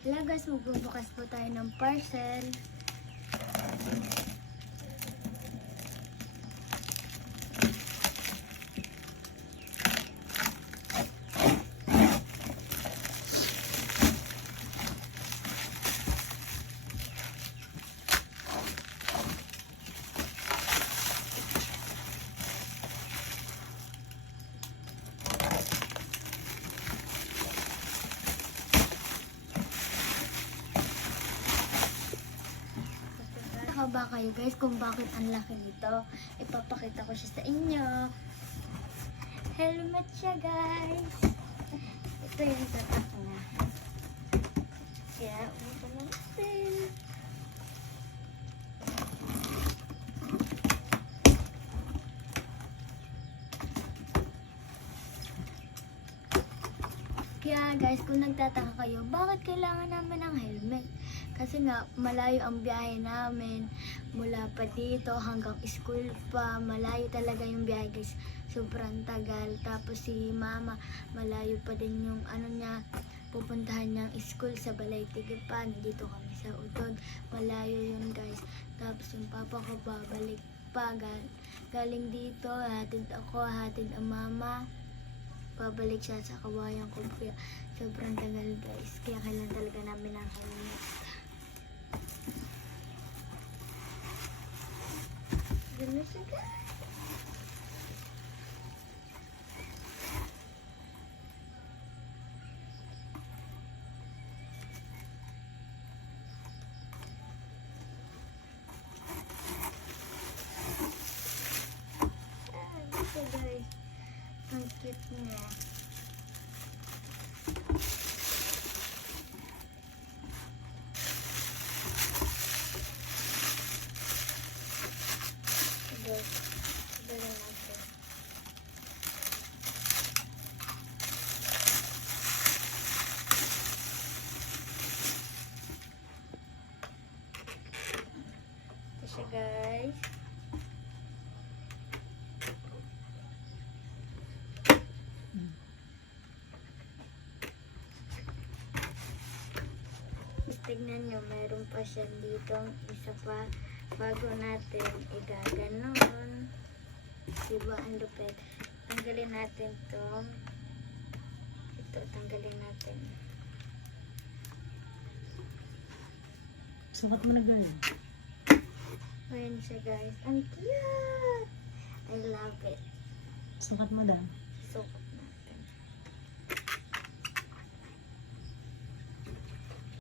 Hello guys, magbubukas po tayo ng parcel. Ba kayo guys kung bakit ang laki nito? Ipapakita ko siya sa inyo. Helmet siya guys. Ito yung tatak niya. Kaya upo natin. Kaya guys, kung nagtataka kayo, bakit kailangan namin ng helmet? Kasi nga, malayo ang biyahe namin. Mula pa dito hanggang school pa. Malayo talaga yung biyahe guys. Sobrang tagal. Tapos si mama, malayo pa din yung pupuntahan niyang school sa Balay-Tigil pa. Nandito kami sa Utod. Malayo yun guys. Tapos yung papa ko babalik pa. Galing dito, hatid ako, hatid ang mama. Babalik siya sa kawayan ko. Kaya sobrang tagal guys. Kaya kailan talaga namin ang helmet. Gano'n siya guys. Ito guys. Ang cute niya. Siya guys. Tignan nyo, mayroon pa siya dito isa pa bago natin igaganon. Diba ang lupit? Tanggalin natin to. Ito, tanggalin natin. Sukat mo na ganyan. Ayan siya guys. Ang cute! I love it. Sukat mo daw.